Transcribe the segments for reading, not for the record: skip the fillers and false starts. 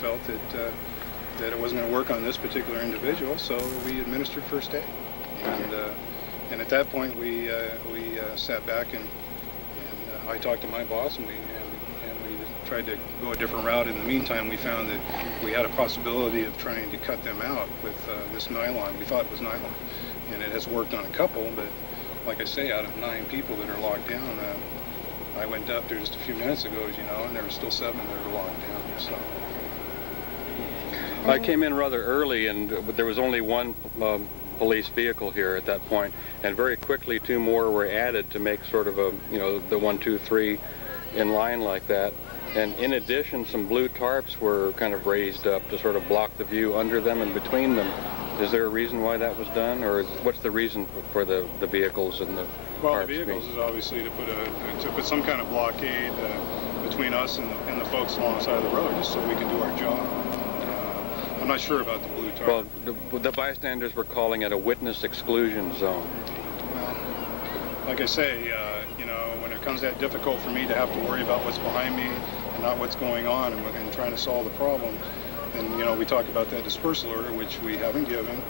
felt that it wasn't going to work on this particular individual, so we administered first aid. And at that point, we sat back and I talked to my boss, and we tried to go a different route. In the meantime, we found that we had a possibility of trying to cut them out with this nylon. We thought it was nylon, and it has worked on a couple, but like I say, out of 9 people that are locked down, I went up there just a few minutes ago, as you know, and there were still 7 that are locked down. So I came in rather early, and there was only one police vehicle here at that point, and very quickly 2 more were added to make sort of a, you know, the 1, 2, 3 in line like that. And in addition, some blue tarps were kind of raised up to sort of block the view under them and between them. Is there a reason why that was done, or what's the reason for the vehicles and the tarps? The vehicles is obviously to put some kind of blockade between us and the folks alongside the road, just so we can do our job. I'm not sure about the blue tarp. Well, the bystanders were calling it a witness exclusion zone. Well, like I say, you know, when it comes that difficult for me to have to worry about what's behind me and not what's going on and trying to solve the problem, then, you know, we talk about that dispersal order, which we haven't given,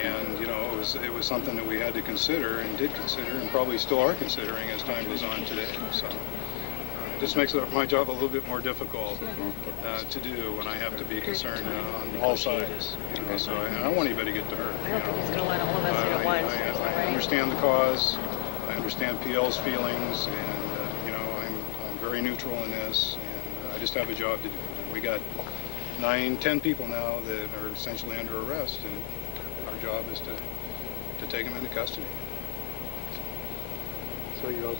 and, you know, it was something that we had to consider and did consider and probably still are considering as time goes on today. So it just makes my job a little bit more difficult to do when I have to be concerned on all sides. You know, so I don't want anybody to get hurt. I don't think he's going to let all of us in at once. I understand the cause. I understand PL's feelings, and you know, I'm very neutral in this, and I just have a job to do. And we got 9, 10 people now that are essentially under arrest, and our job is to take them into custody. So you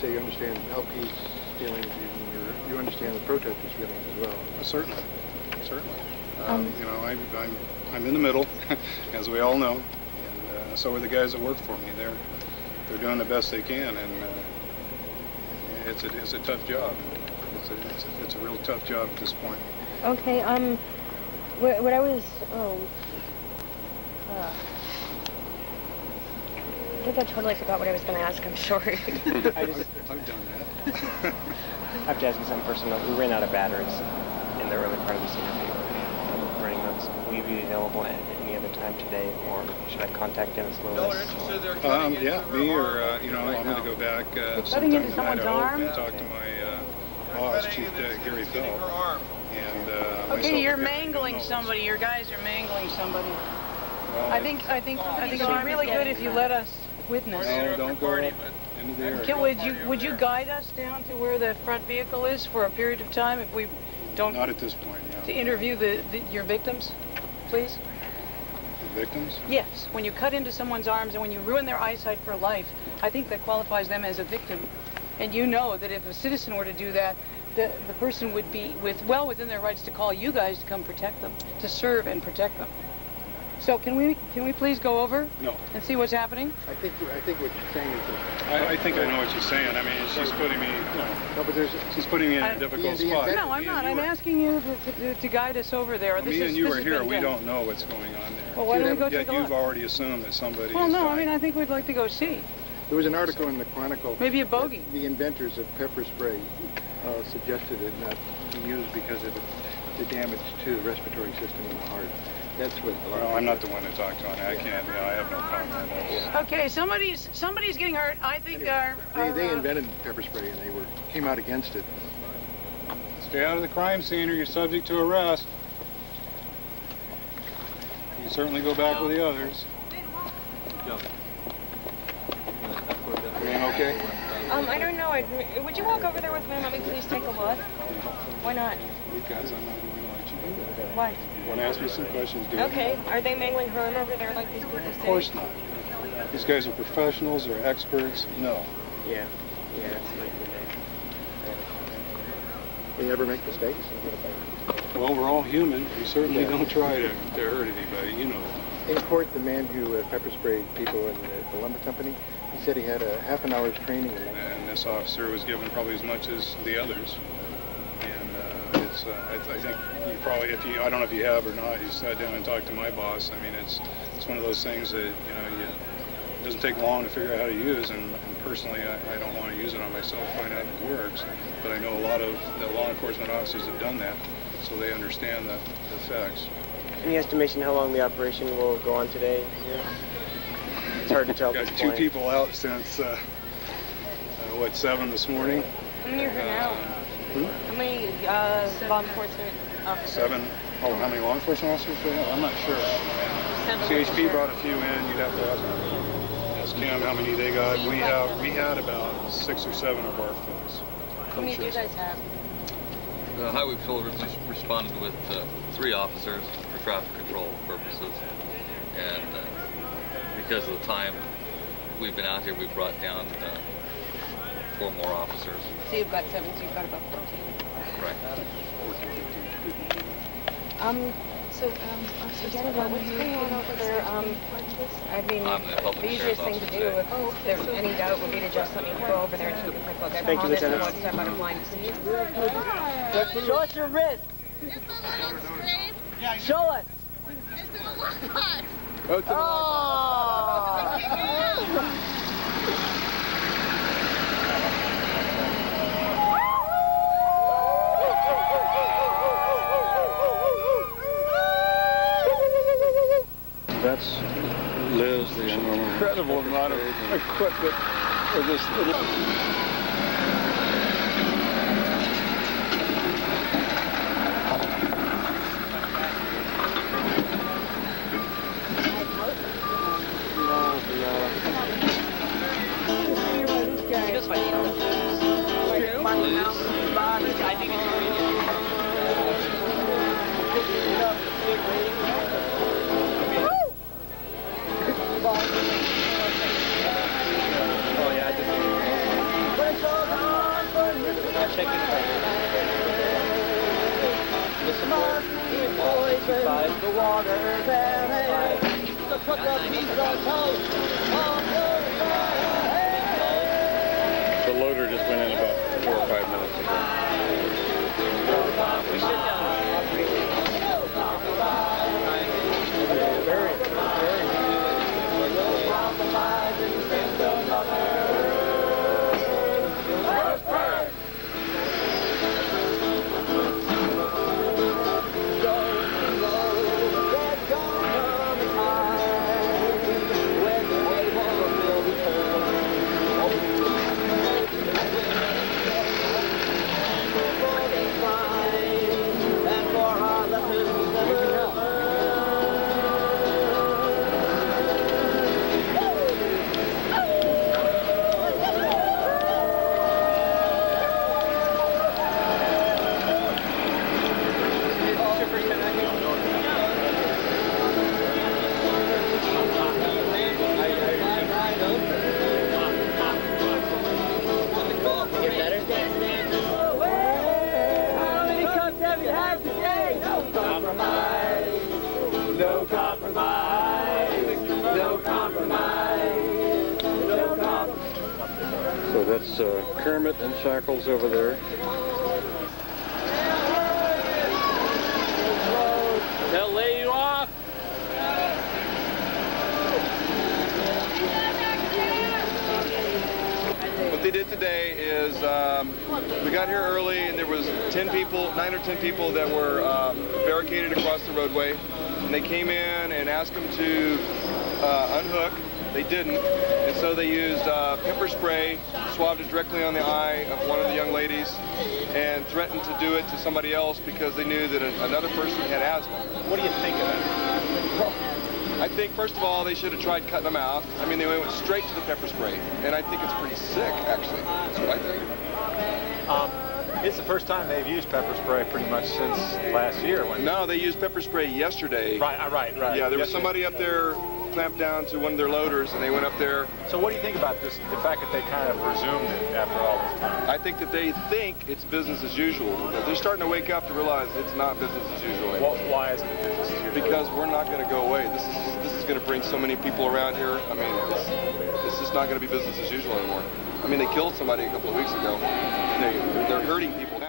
say you understand LP's feelings, you understand the protesters' feelings as well. Certainly. You know, I'm in the middle, as we all know, and so are the guys that work for me. They're doing the best they can, and it's a tough job. It's a real tough job at this point. Okay. What I was I think I totally forgot what I was going to ask. I'm sorry. I've done that. I have to ask you something personal. We ran out of batteries in the early part of this interview. Running those. Will you be available at any other time today, or should I contact Dennis Lewis? Yeah, me or you know, I'm going to go back sometime into someone's arm and talk to my boss, Chief Gary Fell. And okay, you're mangling somebody. Your guys are mangling somebody. Well, I think it'd be really good if you let us witness. No, don't go up into the area. Would you guide us down to where the front vehicle is for a period of time if we don't? Not at this point. Yeah. To interview your victims, please. The victims? Yes. When you cut into someone's arms and when you ruin their eyesight for life, I think that qualifies them as a victim. And you know that if a citizen were to do that, the person would be well within their rights to call you guys to come protect them, to serve and protect them. So can we please go over and see what's happening? I think what you're saying is that I think I know what she's saying. I mean, she's putting me, she's putting me in a difficult spot. No, I'm not. I'm asking you to guide us over there. Well, me and you are here. We don't know what's going on there. Well, why don't we go take a look? You've already assumed that somebody. Well, no. I mean, I think we'd like to go see. There was an article in the Chronicle. Maybe a bogey. The inventors of pepper spray suggested it not be used because of the damage to the respiratory system in the heart. That's what. Well, I'm not the one to talk to on that. I can't. You know, I have no comment. Okay, somebody's getting hurt. I think they invented pepper spray and they came out against it. Stay out of the crime scene, or you're subject to arrest. You can certainly go back with the others. Everything okay? I don't know. Would you walk over there with me and let me please take a look? Why not? Because I'm not going to let you do that. Why? Want to ask me some questions, do Okay. Are they mangling her over there like these people say? Of course not. These guys are professionals. They're experts. No. Yeah. It's like they ever make mistakes? Well, we're all human. We certainly don't try to hurt anybody. You know. In court, the man who pepper sprayed people in the lumber company, he said he had a half an hour's training. And this officer was given probably as much as the others. And it's, I think you probably, I don't know if you have or not, you sat down and talked to my boss. I mean, it's one of those things that, you know, it doesn't take long to figure out how to use. And personally, I don't want to use it on myself, find out if it works. But I know a lot of the law enforcement officers have done that. so they understand the effects. Any estimation how long the operation will go on today? Yeah. It's hard to tell at Got this two point. people out since, 7 this morning? How many are here now? How many law enforcement officers? 7. Oh, how many law enforcement officers do we have? I'm not sure. 7. CHP brought a few in. You'd have to ask Kim how many they got. We had about 6 or 7 of our folks. How many do you guys have? The Highway Patrol originally responded with 3 officers for traffic control purposes, and because of the time we've been out here, we've brought down 4 more officers. So you've got 7, so you've got about 14. Right. Again, about what's going on over there, I mean, I'm the public the easiest sheriff's thing to officer do, if there's any doubt, would be to just let me go over there and take a quick look. I've been on this one step out of line to see. Show us your wrist. Show us. Go to the That's Liz, the Incredible amount of equipment for this little... The loader just went in about 4 or 5 minutes ago. So that's Kermit and Shackles over there. They'll lay you off. What they did today is we got here early and there was 9 or 10 people that were barricaded across the roadway, and they came in and asked them to unhook. They didn't, and so they used pepper spray, swabbed it directly on the eye of one of the young ladies, and threatened to do it to somebody else because they knew that another person had asthma. What do you think of that? I think, first of all, they should have tried cutting them out. I mean, they went straight to the pepper spray, and I think it's pretty sick, actually. That's what I think. It's the first time they've used pepper spray pretty much since last year. No, they used pepper spray yesterday. Right. Yeah, there was somebody up there clamped down to one of their loaders, and they went up there. So what do you think about this, the fact that they kind of resumed it after all this time? I think that they think it's business as usual. They're starting to wake up to realize it's not business as usual anymore. Well, why isn't it business as usual? Because we're not going to go away. This is going to bring so many people around here. I mean, it's just not going to be business as usual anymore. I mean, they killed somebody a couple of weeks ago. They're hurting people